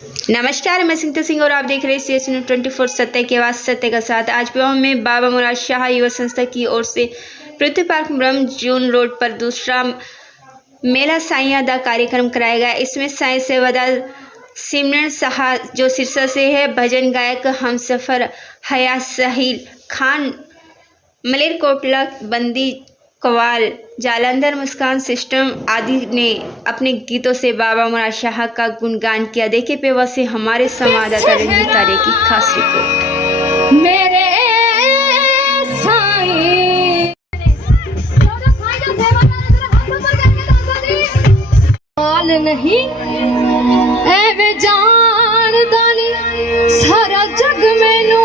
नमस्कार, मैं सिंधु सिंह और आप देख रहे हैं CSN 24 सत्य के आवाज सत्य का साथ। आज पेवा में बाबा मुराद शाह युवा संस्था की ओर से पृथ्वी पार्क ब्रह्म जून रोड पर दूसरा मेला साईं दा कार्यक्रम कराया गया। इसमें साईं सेवादार सिमरन शाह जो सिरसा से है, भजन गायक हमसफर हया साहिल खान मलेरकोटला बंदी कवाल जालंधर मुस्कान सिस्टम आदि ने अपने गीतों से बाबा मुराद शाह का गुणगान किया। देखे पेवा से हमारे संवाददाता रंजीत तारे की खास रिपोर्ट। मेरे साईं हाल नहीं एवे जानदा नहीं सारा जग मैनू,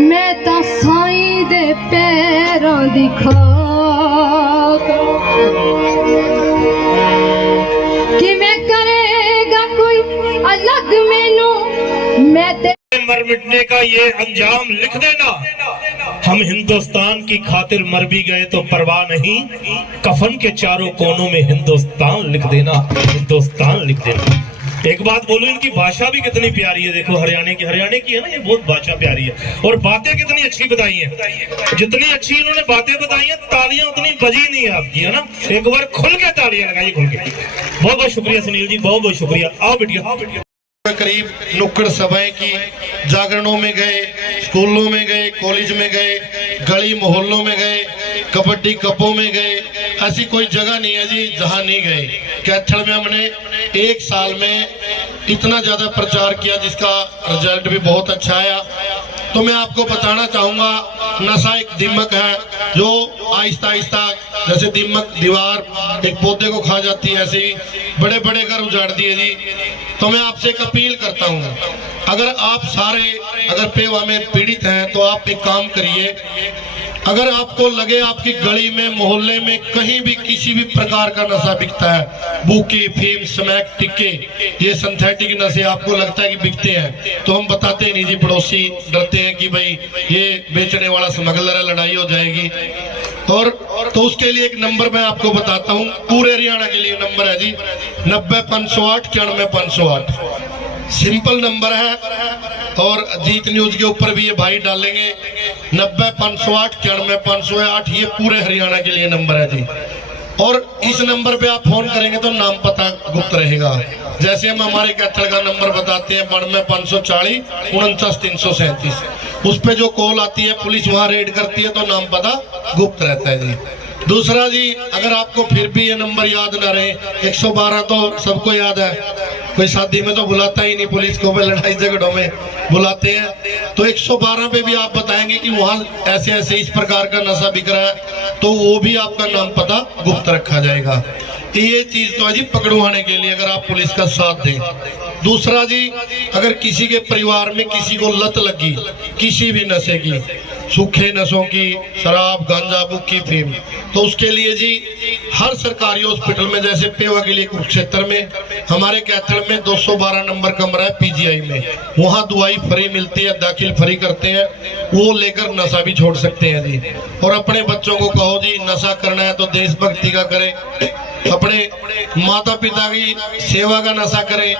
मैं तां साईं दे पैरां दी कि मैं करेगा कोई अलग मैनू, मैं मर मिटने का ये अंजाम लिख देना। हम हिंदुस्तान की खातिर मर भी गए तो परवाह नहीं, कफन के चारों कोनों में हिंदुस्तान लिख देना, हिंदुस्तान लिख देना। एक बात बोलूं, इनकी भाषा भी कितनी प्यारी है। देखो हरियाणा की है ना, ये बहुत भाषा प्यारी है और बातें कितनी अच्छी बताई हैं। जितनी अच्छी इन्होंने बातें बताई हैं, तालियां उतनी बजी नहीं है आपकी, है ना। एक बार खुल के तालियां लगाइए, खुल के। बहुत बहुत शुक्रिया सुनील जी, बहुत बहुत शुक्रिया। आओ बेटिया। करीब नुक्कड़ सभाएं की, जागरणों में गए, स्कूलों में गए, कॉलेज में गए, गली मोहल्लों में गए, कबड्डी कपों में गए। ऐसी कोई जगह नहीं है जी जहां नहीं गए। कैथल में हमने एक साल में इतना ज्यादा प्रचार किया जिसका रिजल्ट भी बहुत अच्छा आया। तो मैं आपको बताना चाहूंगा, नशा एक दीमक है जो आहिस्ता आहिस्ता, जैसे दीमक दीवार एक पौधे को खा जाती है, ऐसे ही बड़े बड़े घर उजाड़ दिए जी। तो मैं आपसे एक अपील करता हूँ, अगर आप सारे अगर पेवा में पीड़ित हैं तो आप एक काम करिए। अगर आपको लगे आपकी गली में, मोहल्ले में कहीं भी किसी भी प्रकार का नशा बिकता है, बुकी, फीम, स्मैक, टिक्के, ये सिंथेटिक नशे आपको लगता है कि बिकते हैं, तो हम बताते नहीं जी। पड़ोसी डरते हैं कि भाई ये बेचने वाला स्मगलर है, लड़ाई हो जाएगी। और तो उसके लिए एक नंबर मैं आपको बताता हूँ, पूरे हरियाणा के लिए नंबर है जी 90-508 91-508। सिंपल नंबर है और जीत न्यूज के ऊपर भी ये भाई डालेंगे 90-508 91-508। ये पूरे हरियाणा के लिए नंबर है जी। और इस नंबर पे आप फोन करेंगे तो नाम पता गुप्त रहेगा। जैसे हम हमारे कैथल का नंबर बताते हैं 92-540 49-337, उस पे जो कॉल आती है पुलिस वहां रेड करती है तो नाम पता गुप्त रहता है जी। दूसरा जी, अगर आपको फिर भी ये नंबर याद ना रहे, 112 तो सबको याद है, कोई शादी में तो बुलाता ही नहीं पुलिस को, लड़ाई झगड़ों में बुलाते हैं। तो 112 पे भी आप बताएंगे कि वहां ऐसे ऐसे इस प्रकार का नशा बिक रहा है, तो वो भी आपका नाम पता गुप्त रखा जाएगा। ये चीज तो है जी पकड़वाने के लिए, अगर आप पुलिस का साथ दें। दूसरा जी, अगर किसी के परिवार में किसी को लत लगी किसी भी नशे की, सूखे नशों की, शराब, गांजा, बुक्की, फीम, तो उसके लिए जी हर सरकारी हॉस्पिटल में, जैसे पेवा के लिए कुरुक्षेत्र में, हमारे कैथल में 212 नंबर कमरा है PGI में, वहाँ दवाई फ्री मिलती है, दाखिल फ्री करते हैं, वो लेकर नशा भी छोड़ सकते हैं जी। और अपने बच्चों को कहो जी नशा करना है तो देशभक्ति का करें, अपने माता पिता की सेवा का नशा करें।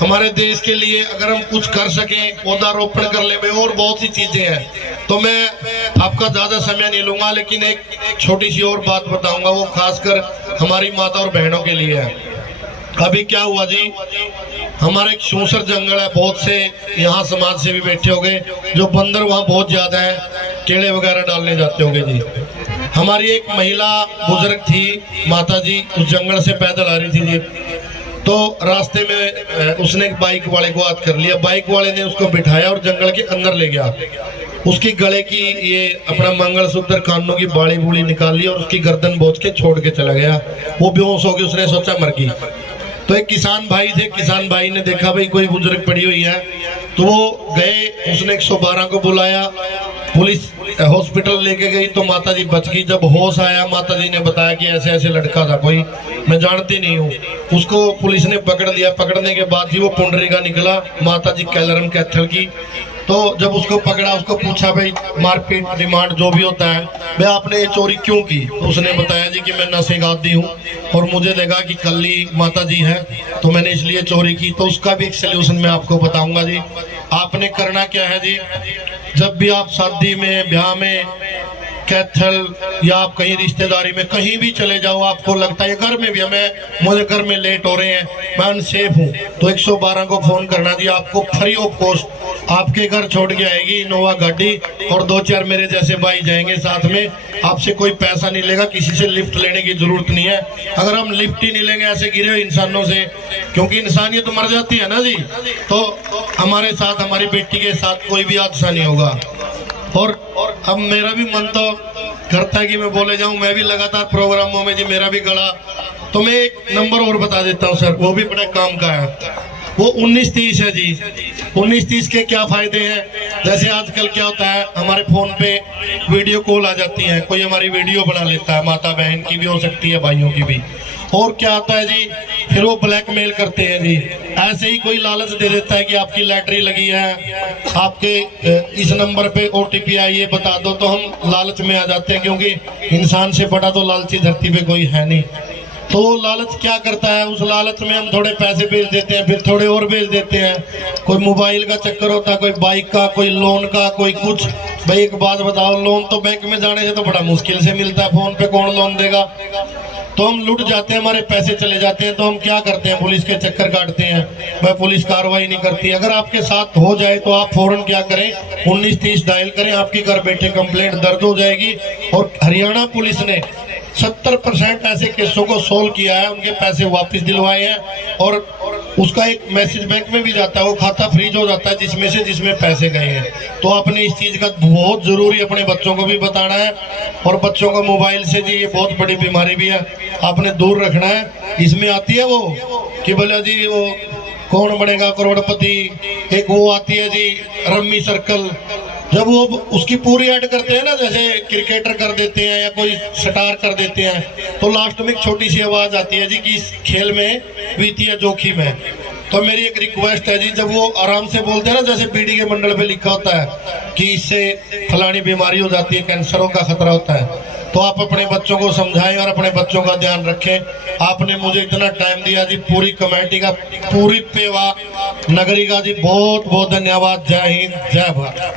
हमारे देश के लिए अगर हम कुछ कर सकें, पौधारोपण कर ले, और बहुत सी चीजें हैं। तो मैं आपका ज्यादा समय नहीं लूंगा, लेकिन एक छोटी सी और बात बताऊंगा, वो खासकर हमारी माता और बहनों के लिए है। अभी क्या हुआ जी, हमारे एक सूसर जंगल है, बहुत से यहाँ समाज से भी बैठे होंगे, जो बंदर वहाँ बहुत ज्यादा है, केले वगैरह डालने जाते होंगे जी। हमारी एक महिला बुजुर्ग थी, माता जी, उस जंगल से पैदल आ रही थी जी। तो रास्ते में उसने एक बाइक वाले को याद कर लिया, बाइक वाले ने उसको बिठाया और जंगल के अंदर ले गया। उसकी गले की ये अपना मंगलसूत्र, कानों की बाड़ी बूड़ी निकाल ली और उसकी गर्दन बोझ के छोड़ के चला गया। वो बेहोश हो गई, उसने सोचा मर गई। तो एक किसान भाई थे, किसान भाई ने देखा भाई कोई बुजुर्ग पड़ी हुई है, तो वो गए, उसने 112 को बुलाया, पुलिस हॉस्पिटल लेके गई तो माता जी बच गई। जब होश आया, माता जी ने बताया कि ऐसे ऐसे लड़का था कोई, मैं जानती नहीं हूँ। उसको पुलिस ने पकड़ लिया। पकड़ने के बाद जी वो पुंडरी का निकला, माता जी कैलरम कैथल की। तो जब उसको पकड़ा, उसको पूछा भाई मारपीट डिमांड जो भी होता है, भाई आपने ये चोरी क्यों की? तो उसने बताया जी कि मैं नशे का आदी हूँ और मुझे लगा कि कल्ली माता जी है तो मैंने इसलिए चोरी की। तो उसका भी एक सलूशन मैं आपको बताऊंगा जी। आपने करना क्या है जी, जब भी आप शादी में, ब्याह में, कैथल या आप कहीं रिश्तेदारी में कहीं भी चले जाओ, आपको लगता है घर में भी मुझे घर में लेट हो रहे हैं, मैं अनसेफ हूँ, तो 112 को फोन करना जी। आपको फ्री ऑफ कॉस्ट आपके घर छोड़ के आएगी इनोवा गाड़ी और 2-4 मेरे जैसे भाई जाएंगे साथ में। आपसे कोई पैसा नहीं लेगा, किसी से लिफ्ट लेने की जरूरत नहीं है। अगर हम लिफ्ट ही नहीं लेंगे ऐसे गिरे हुए इंसानों से, क्योंकि इंसानियत तो मर जाती है ना जी, तो हमारे साथ, हमारी बेटी के साथ कोई भी हादसा नहीं होगा। और अब मेरा भी मन तो करता है कि मैं बोले जाऊं, मैं भी लगातार प्रोग्रामों में जी, मेरा भी गला। तो मैं एक नंबर और बता देता हूं सर, वो भी बड़े काम का है, वो 1930 है जी। 1930 के क्या फायदे हैं? जैसे आजकल क्या होता है, हमारे फोन पे वीडियो कॉल आ जाती है, कोई हमारी वीडियो बना लेता है, माता बहन की भी हो सकती है, भाइयों की भी। और क्या होता है जी, फिर वो ब्लैकमेल करते हैं जी। ऐसे ही कोई लालच दे देता है कि आपकी लॉटरी लगी है, आपके इस नंबर पे OTP आई है, बता दो। तो हम लालच में आ जाते हैं, क्योंकि इंसान से बड़ा तो लालची धरती पे कोई है नहीं। तो लालच क्या करता है, उस लालच में हम थोड़े पैसे भेज देते हैं, फिर थोड़े और भेज देते हैं। कोई मोबाइल का चक्कर होता है, कोई बाइक का, कोई लोन का, कोई कुछ। भाई एक बात बताओ, लोन तो बैंक में जाने से तो बड़ा मुश्किल से मिलता है, फोन पे कौन लोन देगा? तो हम लुट जाते हैं, हमारे पैसे चले जाते हैं। तो हम क्या करते हैं, पुलिस के चक्कर काटते हैं, वह पुलिस कार्रवाई नहीं करती। अगर आपके साथ हो जाए तो आप फौरन क्या करें, 1930 डायल करें, आपकी घर बैठे कंप्लेंट दर्ज हो जाएगी। और हरियाणा पुलिस ने 70% ऐसे केसों को सोल्व किया है, उनके पैसे वापस दिलवाए हैं। और उसका एक मैसेज बैंक में भी जाता है, वो खाता फ्रीज हो जाता है जिसमें पैसे गए हैं। तो आपने इस चीज का बहुत जरूरी अपने बच्चों को भी बताना है। और बच्चों को मोबाइल से जी, ये बहुत बड़ी बीमारी भी है, आपने दूर रखना है। इसमें आती है वो कि बोला जी वो कौन बनेगा करोड़पति, एक वो आती है जी रम्मी सर्कल। जब वो उसकी पूरी ऐड करते हैं ना, जैसे क्रिकेटर कर देते हैं या कोई स्टार कर देते हैं, तो लास्ट में एक छोटी सी आवाज आती है जी कि इस खेल में वित्तीय जोखिम है। तो मेरी एक रिक्वेस्ट है जी, जब वो आराम से बोलते हैं ना, जैसे बीडी के मंडल पे लिखा होता है कि इससे फलानी बीमारी हो जाती है, कैंसरों का खतरा होता है, तो आप अपने बच्चों को समझाएं और अपने बच्चों का ध्यान रखें। आपने मुझे इतना टाइम दिया जी, पूरी कमेटी का, पूरी पेवा नगरी का जी बहुत बहुत धन्यवाद। जय हिंद, जय भारत।